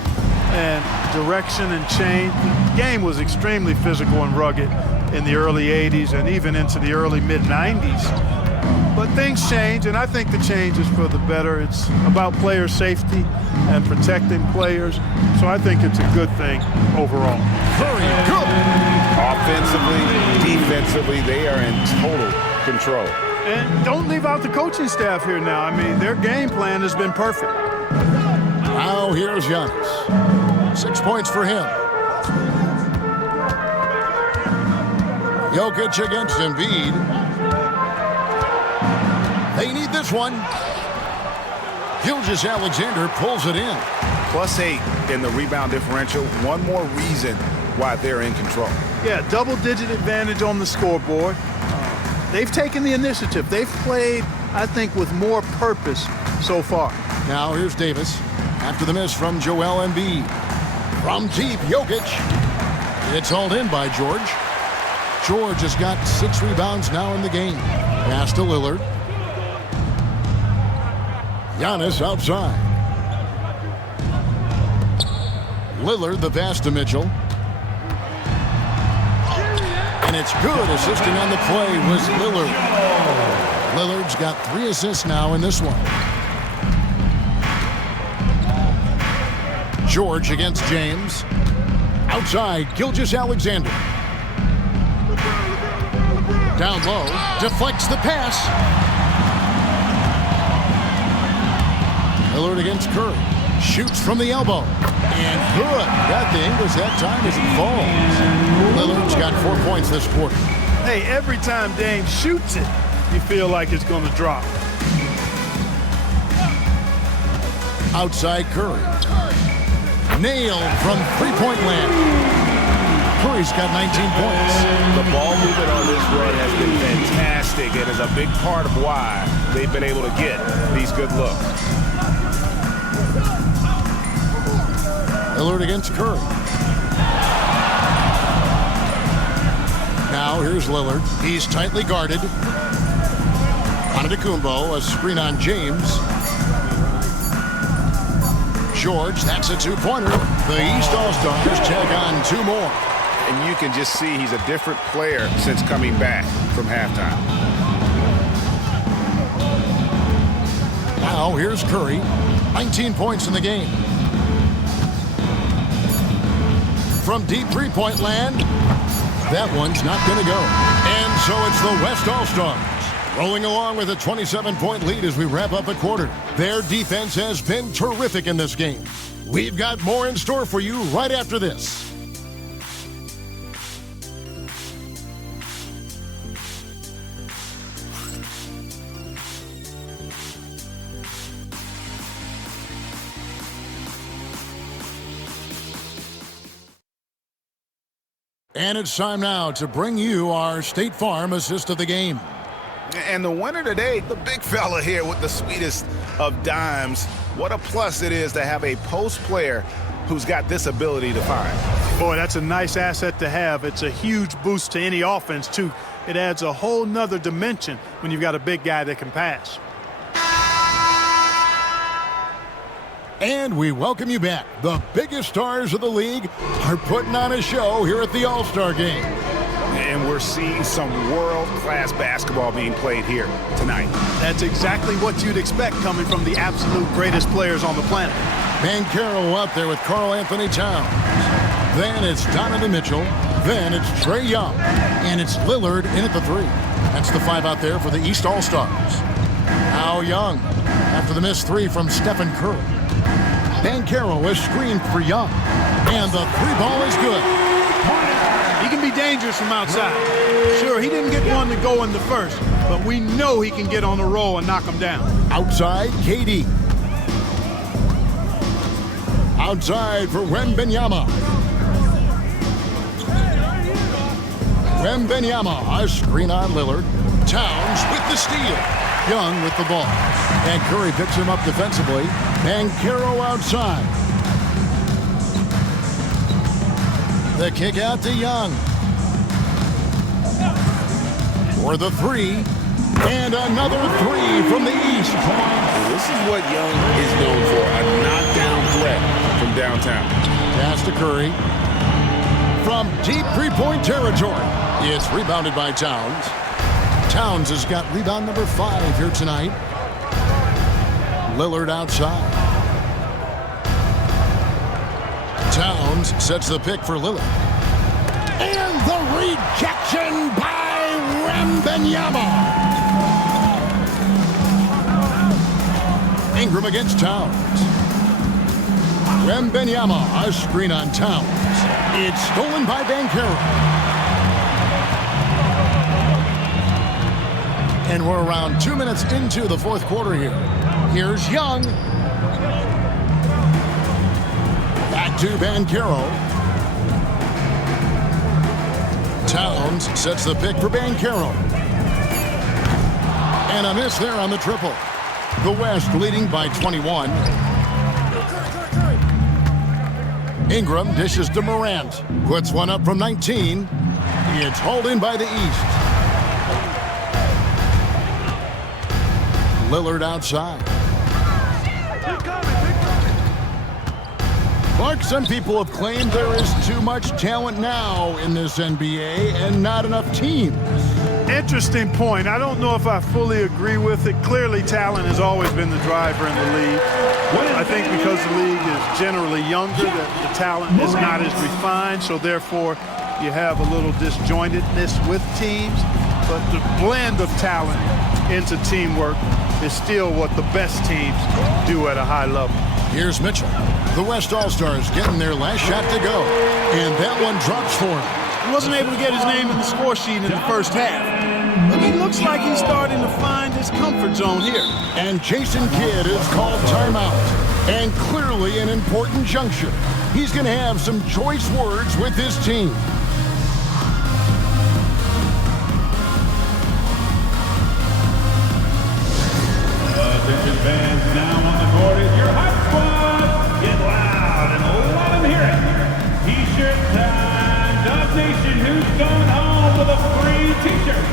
and direction and change. The game was extremely physical and rugged in the early 80s and even into the early mid-90s. But things change, and I think the change is for the better. It's about player safety and protecting players, so I think it's a good thing overall. Curry, good. Offensively, defensively, they are in total control. And don't leave out the coaching staff here now. I mean, their game plan has been perfect. Now here's Giannis. 6 points for him. Jokic against Embiid. They need this one. Gilgeous-Alexander pulls it in. +8 in the rebound differential. One more reason why they're in control. Yeah, double-digit advantage on the scoreboard. They've taken the initiative. They've played, I think, with more purpose so far. Now here's Davis. After the miss from Joel Embiid. From deep, Jokic. It's hauled in by George. George has got 6 rebounds now in the game. Pass to Lillard. Giannis outside. Lillard, the pass to Mitchell. And it's good. Assisting on the play was Lillard. Lillard's got 3 assists now in this one. George against James. Outside, Gilgeous-Alexander. Down low, deflects the pass. Lillard against Curry. Shoots from the elbow. And good. Got the English that time as it falls. Lillard's got 4 points this quarter. Hey, every time Dame shoots it, you feel like it's going to drop. Outside Curry. Nailed from 3-point land. Curry's got 19 points. The ball movement on this run has been fantastic and is a big part of why they've been able to get these good looks. Lillard against Curry. Now here's Lillard. He's tightly guarded. Antetokounmpo, a screen on James. George, that's a 2-pointer. The East All-Stars tag on 2 more. And you can just see he's a different player since coming back from halftime. Now here's Curry. 19 points in the game. From deep 3-point land, that one's not going to go. And so it's the West All-Stars rolling along with a 27-point lead as we wrap up a quarter. Their defense has been terrific in this game. We've got more in store for you right after this. And it's time now to bring you our State Farm assist of the game. And the winner today, the big fella here with the sweetest of dimes. What a plus it is to have a post player who's got this ability to find. Boy, that's a nice asset to have. It's a huge boost to any offense, too. It adds a whole nother dimension when you've got a big guy that can pass. And we welcome you back. The biggest stars of the league are putting on a show here at the All-Star Game. And we're seeing some world-class basketball being played here tonight. That's exactly what you'd expect coming from the absolute greatest players on the planet. Banchero out there with Karl Anthony Towns. Then it's Donovan Mitchell. Then it's Trae Young. And it's Lillard in at the 3. That's the 5 out there for the East All-Stars. Now Young after the missed 3 from Stephen Curry. Banchero is screened for Young. And the 3 ball is good. He can be dangerous from outside. Sure, he didn't get one to go in the first, but we know he can get on the roll and knock him down. Outside, KD. Outside for Wembanyama. Wembanyama, a screen on Lillard. Towns with the steal. Young with the ball. And Curry picks him up defensively. Banchero outside. The kick out to Young. For the 3. And another 3 from the East. This is what Young is known for, a knockdown threat from downtown. Pass to Curry. From deep three-point territory. It's rebounded by Towns. Towns has got rebound number 5 here tonight. Lillard outside. Towns sets the pick for Lillard. And the rejection by Wembanyama. Ingram against Towns. Wembanyama, a screen on Towns. It's stolen by Banchero. And we're around 2 minutes into the 4th quarter here. Here's Young. Back to Banchero. Towns sets the pick for Banchero. And a miss there on the triple. The West leading by 21. Ingram dishes to Morant. Puts one up from 19. It's hauled in by the East. Lillard outside. Clark, some people have claimed there is too much talent now in this NBA and not enough teams. Interesting point. I don't know if I fully agree with it. Clearly, talent has always been the driver in the league. I think because the league is generally younger, that the talent is not as refined, so therefore you have a little disjointedness with teams. But the blend of talent into teamwork is still what the best teams do at a high level. Here's Mitchell. The West All-Stars getting their last shot to go. And that one drops for him. He wasn't able to get his name in the score sheet in the first half. But he looks like he's starting to find his comfort zone here. And Jason Kidd is called timeout. And clearly an important juncture. He's going to have some choice words with his team. Attention fans, now on the court is your hot squad. Get loud and let them hear it. T-shirt time. Dub Nation, who's going home with a free T-shirt?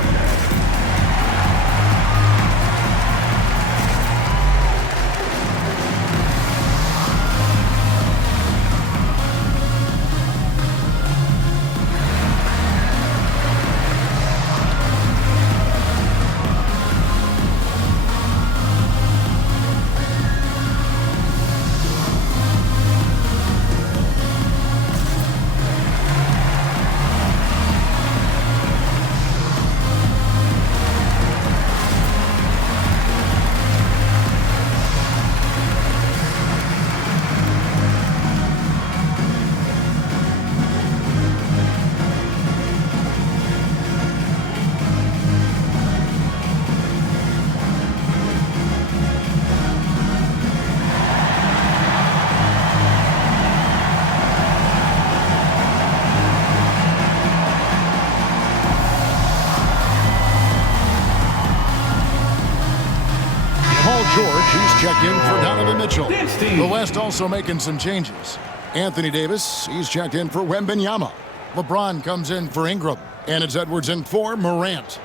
George, he's checked in for Donovan Mitchell. The West also making some changes. Anthony Davis, he's checked in for Wembanyama. LeBron comes in for Ingram. And it's Edwards in for Morant.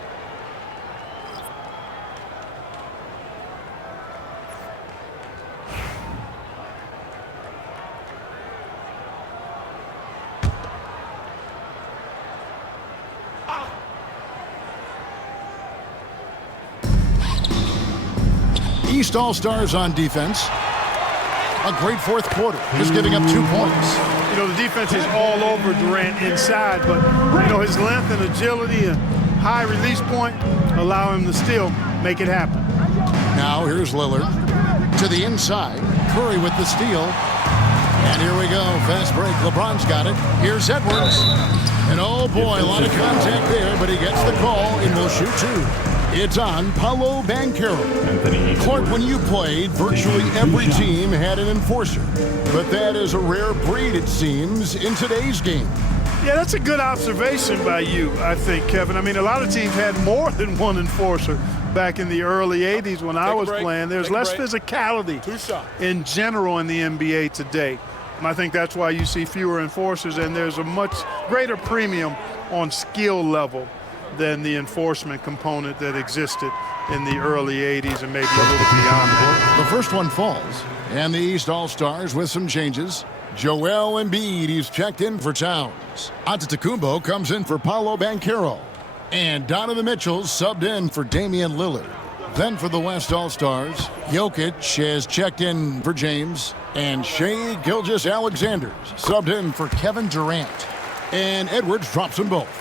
East All-Stars on defense. A great fourth quarter. Just giving up 2 points. You know, the defense is all over Durant inside, but, you know, his length and agility and high release point allow him to still make it happen. Now here's Lillard to the inside. Curry with the steal. And here we go. Fast break. LeBron's got it. Here's Edwards. And oh boy, a lot of contact there, but he gets the call and will shoot 2. It's on Paolo Banchero. Clark, when you played, virtually every team had an enforcer. But that is a rare breed, it seems, in today's game. Yeah, that's a good observation by you, I think, Kevin. I mean, a lot of teams had more than one enforcer back in the early 80s when I was playing. There's less physicality in general in the NBA today. And I think that's why you see fewer enforcers, and there's a much greater premium on skill level than the enforcement component that existed in the early 80s and maybe a little beyond that. The first one falls, and the East All-Stars with some changes. Joel Embiid, he's checked in for Towns. Antetokounmpo comes in for Paolo Banchero. And Donovan Mitchell's subbed in for Damian Lillard. Then for the West All-Stars, Jokic has checked in for James. And Shai Gilgeous-Alexander's subbed in for Kevin Durant. And Edwards drops them both.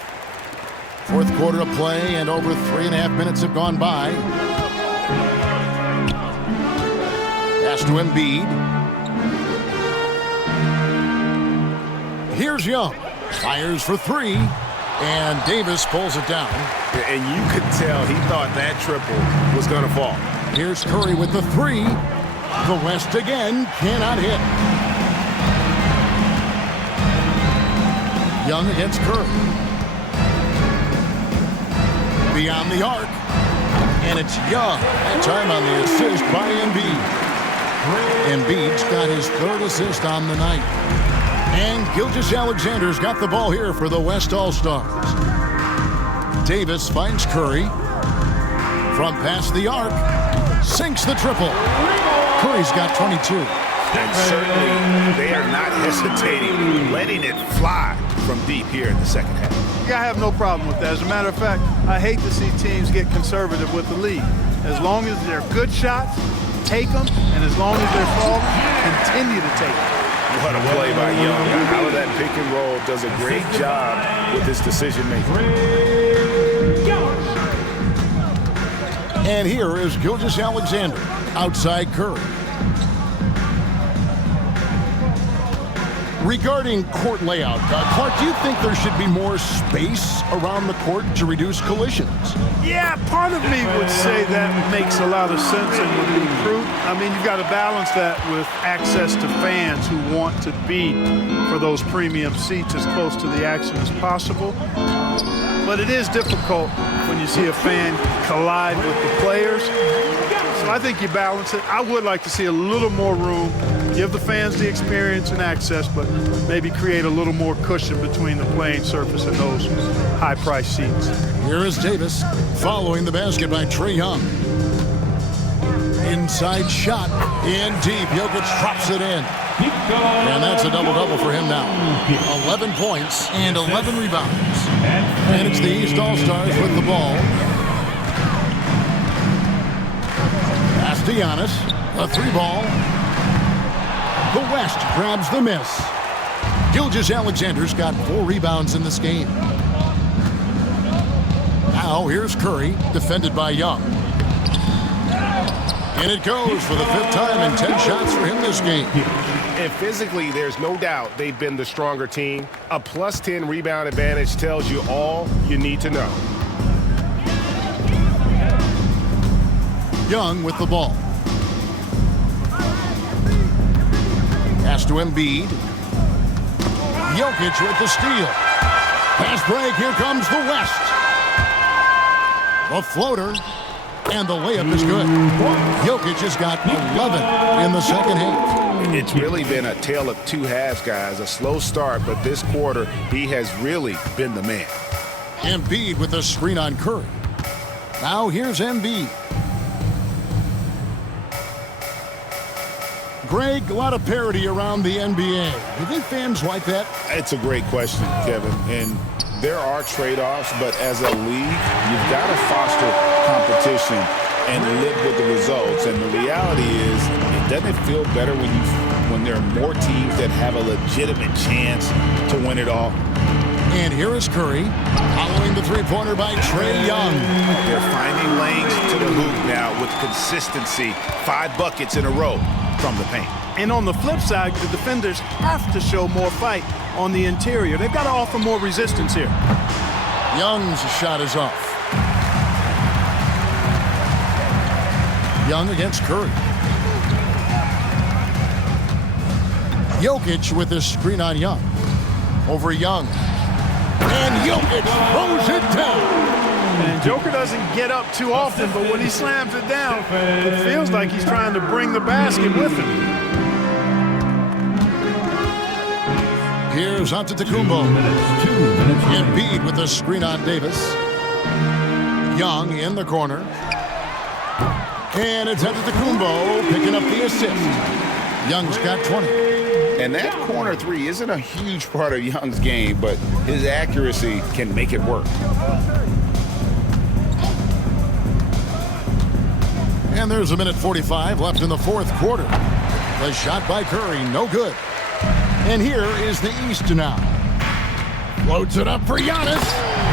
Fourth quarter of play, and over 3.5 minutes have gone by. Pass to Embiid. Here's Young. Fires for 3. And Davis pulls it down. And you could tell he thought that triple was going to fall. Here's Curry with the 3. The West again cannot hit. Young against Curry. Beyond the arc. And it's Young. That time on the assist by Embiid. Embiid's got his 3rd assist on the night. And Gilgeous-Alexander's got the ball here for the West All-Stars. Davis finds Curry. From past the arc. Sinks the triple. Curry's got 22. And certainly they are not hesitating, letting it fly from deep here in the second half. Yeah, I have no problem with that. As a matter of fact, I hate to see teams get conservative with the lead. As long as they're good shots, take them, and as long as they're falling, continue to take them. What a play by Young. Out of that pick and roll, does a great job with his decision making. And here is Gilgeous-Alexander outside Curry. Regarding court layout, Clark, do you think there should be more space around the court to reduce collisions? Yeah, part of me would say that makes a lot of sense and would be true. I mean, you've got to balance that with access to fans who want to be for those premium seats as close to the action as possible. But it is difficult when you see a fan collide with the players. So I think you balance it. I would like to see a little more room, give the fans the experience and access, but maybe create a little more cushion between the playing surface and those high-priced seats. Here is Davis following the basket by Trae Young. Inside shot in deep. Jokic drops it in. And that's a double-double for him now. 11 points and 11 rebounds. And it's the East All-Stars with the ball. Pass to Giannis. A 3-ball. The West grabs the miss. Gilgeous-Alexander's got 4 rebounds in this game. Now here's Curry, defended by Young. And it goes for the 5th time and 10 shots for him this game. And physically, there's no doubt they've been the stronger team. A +10 rebound advantage tells you all you need to know. Young with the ball. Pass to Embiid. Jokic with the steal. Pass break, here comes the West. The floater, and the layup is good. Jokic has got 11 in the second half. It's really been a tale of two halves, guys. A slow start, but this quarter, he has really been the man. Embiid with a screen on Curry. Now here's Embiid. Greg, a lot of parity around the NBA. Do you think fans like that? It's a great question, Kevin. And there are trade-offs, but as a league, you've got to foster competition and live with the results. And the reality is, it doesn't feel better when there are more teams that have a legitimate chance to win it all. And here is Curry, following the three-pointer by Trae Young. They're finding lanes to the hoop now with consistency. 5 buckets in a row from the paint. And on the flip side, the defenders have to show more fight on the interior. They've got to offer more resistance here. Young's shot is off. Young against Curry. Jokic with his screen on Young. Over Young. And Jokic throws it down. And Joker doesn't get up too often, but when he slams it down, it feels like he's trying to bring the basket with him. Here's Antetokounmpo. Embiid with a screen on Davis. Young in the corner. And it's Antetokounmpo picking up the assist. Young's got 20. And that corner three isn't a huge part of Young's game, but his accuracy can make it work. And there's a minute 45 left in the fourth quarter. The shot by Curry, no good. And here is the East now. Floats it up for Giannis.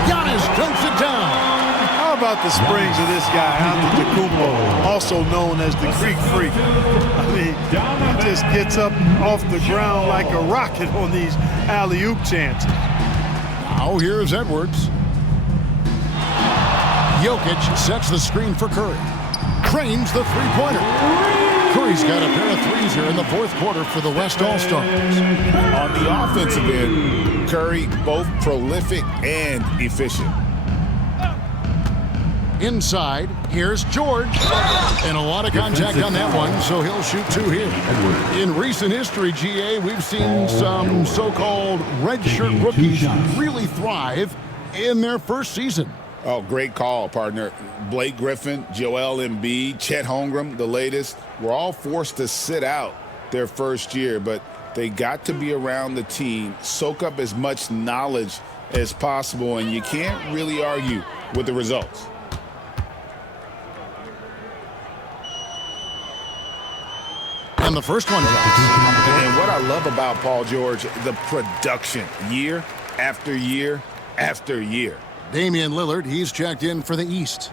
Giannis dunks it down. How about the springs of this guy, Antetokounmpo, also known as the Greek Freak? I mean, he just gets up off the ground like a rocket on these alley-oop chances. Now here's Edwards. Jokic sets the screen for Curry. Trains the three-pointer. Curry's got a pair of threes here in the fourth quarter for the West All-Stars. On the offensive end, Curry both prolific and efficient. Inside, here's George. And a lot of contact on that one, so he'll shoot 2 here. In recent history, GA, we've seen some so-called redshirt rookies really thrive in their first season. Oh, great call, partner. Blake Griffin, Joel Embiid, Chet Holmgren, the latest, were all forced to sit out their first year, but they got to be around the team, soak up as much knowledge as possible, and you can't really argue with the results. And the first one. And what I love about Paul George, the production, year after year after year. Damian Lillard, he's checked in for the East.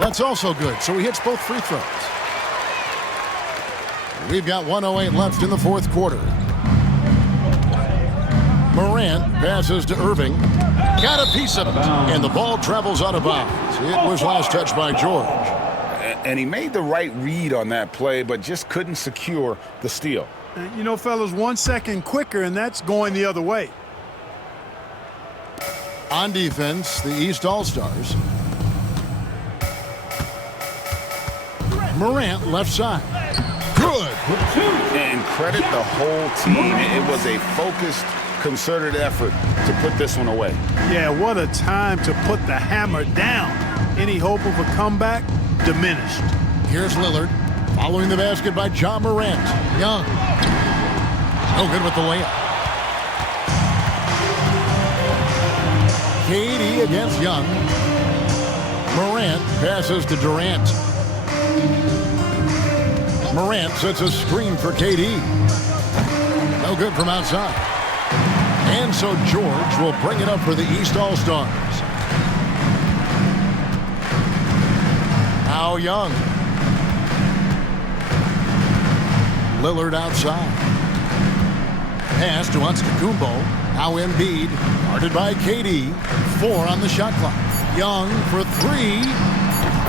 That's also good, so he hits both free throws. We've got 1:08 left in the fourth quarter. Morant passes to Irving. Got a piece of it, and the ball travels out of bounds. It was last touched by George. And he made the right read on that play, but just couldn't secure the steal. You know, fellas, 1 second quicker, and that's going the other way. On defense, the East All-Stars. Morant left side. Good. And credit the whole team. It was a focused, concerted effort to put this one away. Yeah, what a time to put the hammer down. Any hope of a comeback diminished. Here's Lillard, following the basket by John Morant. Young. No good with the layup. KD against Young. Morant passes to Durant. Morant sets a screen for KD. No good from outside. And so George will bring it up for the East All-Stars. Now Young. Lillard outside. Pass to Antetokounmpo. Now Embiid, guarded by KD. 4 on the shot clock. Young for 3.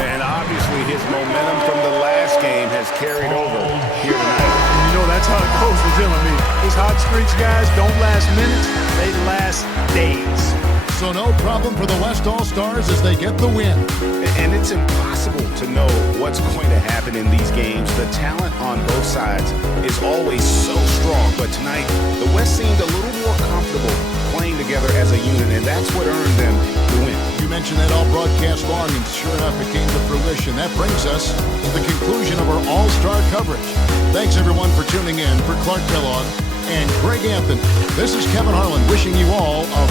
And obviously his momentum from the last game has carried over here tonight. You know, that That's how it goes with him. I mean, these hot streaks guys don't last minutes. They last days. So no problem for the West All-Stars as they get the win. And it's impossible to know what's going to happen in these games. The talent on both sides is always so strong. But tonight, the West seemed a little more comfortable playing together as a unit, and that's what earned them the win. You mentioned that all broadcast long, and sure enough, it came to fruition. That brings us to the conclusion of our All-Star coverage. Thanks, everyone, for tuning in. For Clark Kellogg and Greg Anthony, this is Kevin Harlan wishing you all a